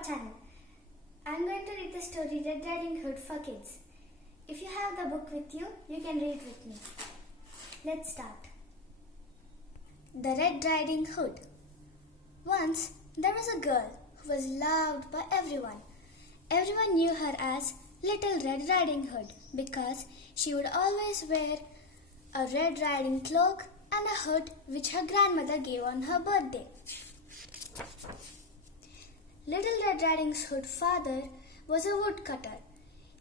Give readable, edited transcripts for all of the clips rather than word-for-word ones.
our channel. I'm going to read the story Red Riding Hood for kids. If you have the book with you, you can read with me. Let's start. The Red Riding Hood. Once there was a girl who was loved by everyone. Everyone knew her as Little Red Riding Hood because she would always wear a red riding cloak and a hood which her grandmother gave on her birthday. Little Red Riding Hood's father was a woodcutter.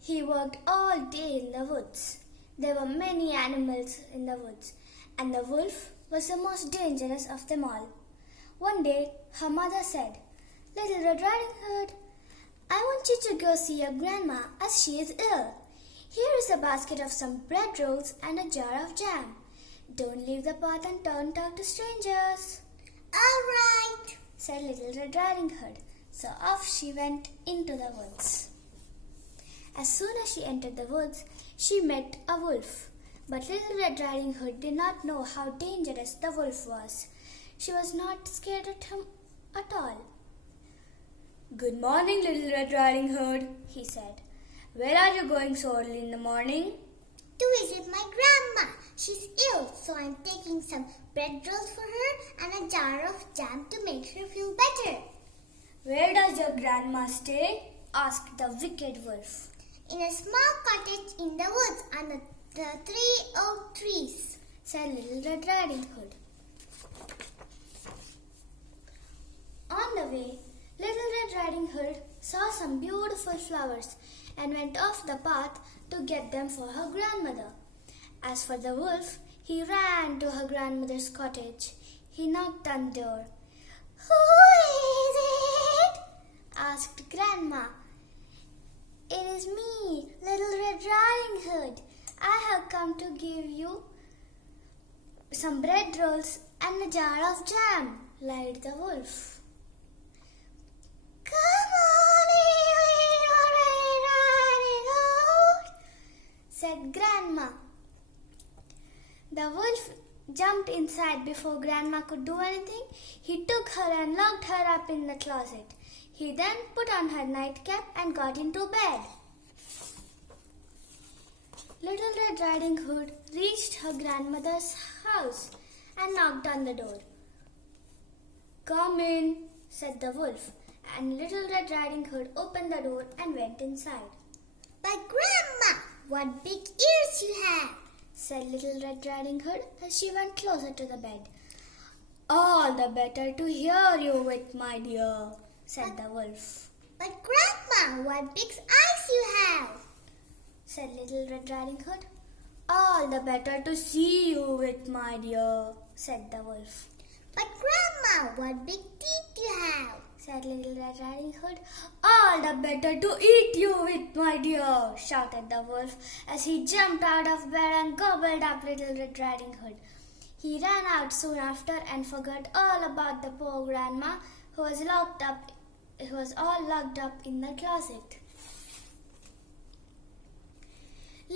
He worked all day in the woods. There were many animals in the woods, and the wolf was the most dangerous of them all. One day, her mother said, "Little Red Riding Hood, I want you to go see your grandma as she is ill. Here is a basket of some bread rolls and a jar of jam. Don't leave the path and don't talk to strangers." "All right," said Little Red Riding Hood. So off she went into the woods. As soon as she entered the woods, she met a wolf. But Little Red Riding Hood did not know how dangerous the wolf was. She was not scared of him at all. "Good morning, Little Red Riding Hood," he said. "Where are you going so early in the morning?" "To visit my grandma. She's ill, so I'm taking some bread rolls for her and a jar of jam to make her feel better." "Where does your grandma stay?" asked the wicked wolf. "In a small cottage in the woods under the 3 oak trees," said Little Red Riding Hood. On the way, Little Red Riding Hood saw some beautiful flowers and went off the path to get them for her grandmother. As for the wolf, he ran to her grandmother's cottage. He knocked on the door. "Who is it?" asked Grandma. "It is me, Little Red Riding Hood. I have come to give you some bread rolls and a jar of jam," lied the wolf. "Come on in, Little Red Riding Hood," said Grandma. The wolf jumped inside before Grandma could do anything. He took her and locked her up in the closet. He then put on her nightcap and got into bed. Little Red Riding Hood reached her grandmother's house and knocked on the door. "Come in," said the wolf, and Little Red Riding Hood opened the door and went inside. "But Grandma, what big ears you have," said Little Red Riding Hood as she went closer to the bed. "All the better to hear you with, my dear," said the wolf. "But Grandma, what big eyes you have," said Little Red Riding Hood. "All the better to see you with, my dear," said the wolf. "But Grandma, what big teeth you have," said Little Red Riding Hood. "All the better to eat you with, my dear," shouted the wolf as he jumped out of bed and gobbled up Little Red Riding Hood. He ran out soon after and forgot all about the poor grandma who was all locked up in the closet.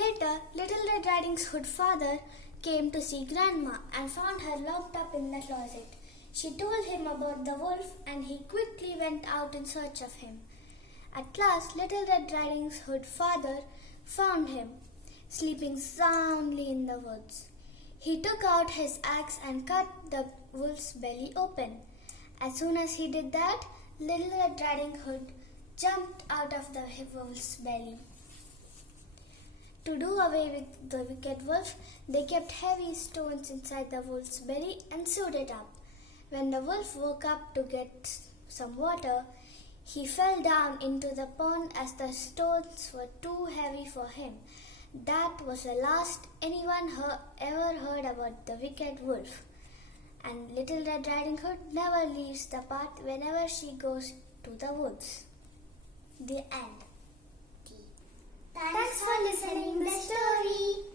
Later, Little Red Riding Hood's father came to see Grandma and found her locked up in the closet. She told him about the wolf and he quickly went out in search of him. At last, Little Red Riding Hood's father found him, sleeping soundly in the woods. He took out his axe and cut the wolf's belly open. As soon as he did that, Little Red Riding Hood jumped out of the wolf's belly. To do away with the wicked wolf, they kept heavy stones inside the wolf's belly and sewed it up. When the wolf woke up to get some water, he fell down into the pond as the stones were too heavy for him. That was the last anyone ever heard about the wicked wolf. And Little Red Riding Hood never leaves the path whenever she goes to the woods. The end. Thanks for listening to the story.